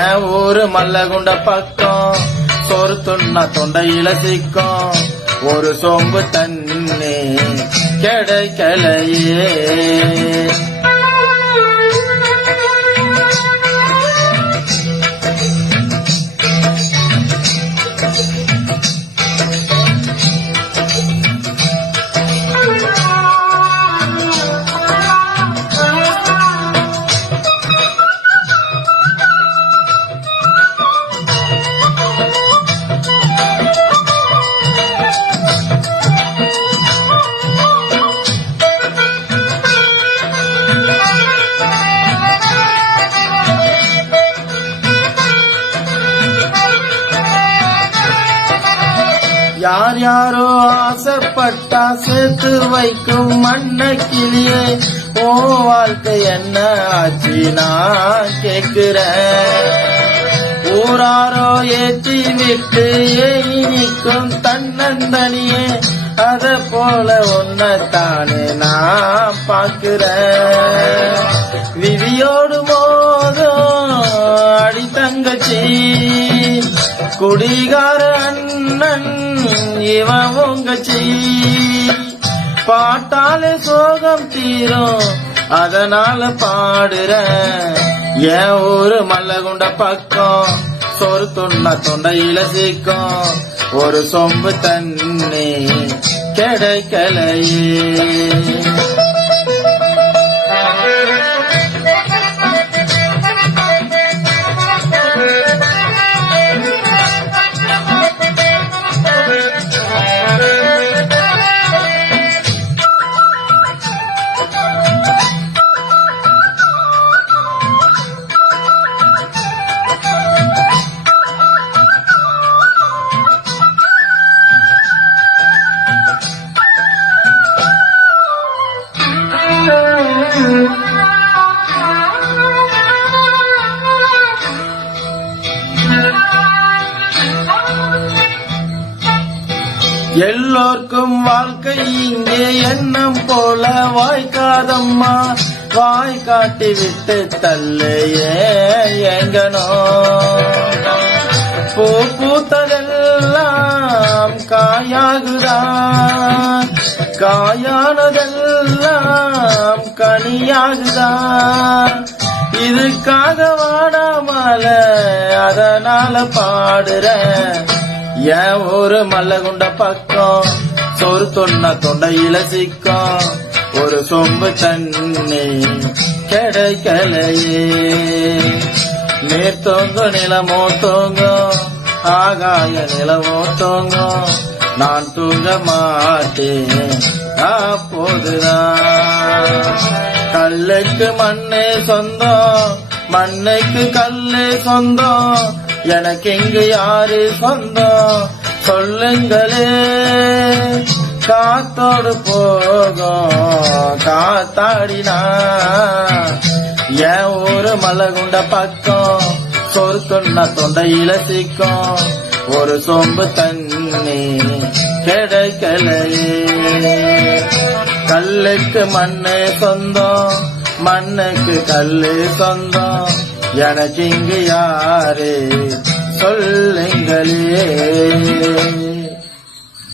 என் ஊரு மல்லகுண்ட பக்கம் சோறு துண்ணா தொண்டையில சிக்கும் ஒரு சொம்பு தண்ணி கிடைக்கலையே. யார் யாரோ ஆசைப்பட்டா சேர்த்து வைக்கும் மண்ண கிளியே, ஓ வாழ்க்கை என்ன ஆச்சு நான் கேக்குறேன். ஊராரோ ஏற்றி விட்டு ஏனிக்கும் தன்னந்தனியே, அத போல ஒன்னத்தானே நான் பாக்குறேன். விதியோடு மோதும் அடி தங்கச்சி குடிகார அண்ணன் இவன் உங்கச்சி, பாட்டாலே சோகம் தீரும் அதனால பாடுறேன். என் ஊரு மல்லகுண்ட பக்கம் சோறு துண்ணா தொண்டையில சிக்கும் ஒரு சொம்பு தண்ணி கிடைக்கலையே. எல்லோர்க்கும் வாழ்க்கை இங்கே எண்ணம் போல வாய்க்காதம்மா, வாய் காட்டி விட்டு தள்ளையே எங்கனோ. பூ பூத்ததெல்லாம் காயாகுதான், காயானதெல்லாம் கனியாகுதான். இதுக்காக வாடாமல அதனால பாடுறேன். என் ஊரு மல்லகுண்ட பக்கம் சோறு தொண்ணா தொண்டையில சிக்கும் ஒரு சொம்பு தண்ணி கிடைக்கலையே. நீர் தோங்கும் நிலமோ தோங்கும் ஆகாய நிலமோ தோங்கும், நான் தூங்க மாட்டேன் அப்போதுதான். கல்லுக்கு மண்ணே சொந்தம், மண்ணுக்கு கல்லு சொந்தம், எனக்கு இங்கு யாரு சொந்தம் சொல்லுங்களே. காத்தோடு போகும் காத்தாடினா, என் ஊரு மல்லகுண்ட பக்கம் சோறு துண்ணா தொண்டையில சிக்கும் ஒரு சொம்பு தண்ணி கிடைக்கலையே. கல்லுக்கு மண்ணு சொந்தம், மண்ணுக்கு கல்லு சொந்தம், எனக்கு இங்கு யாரு சொல்லுங்களே.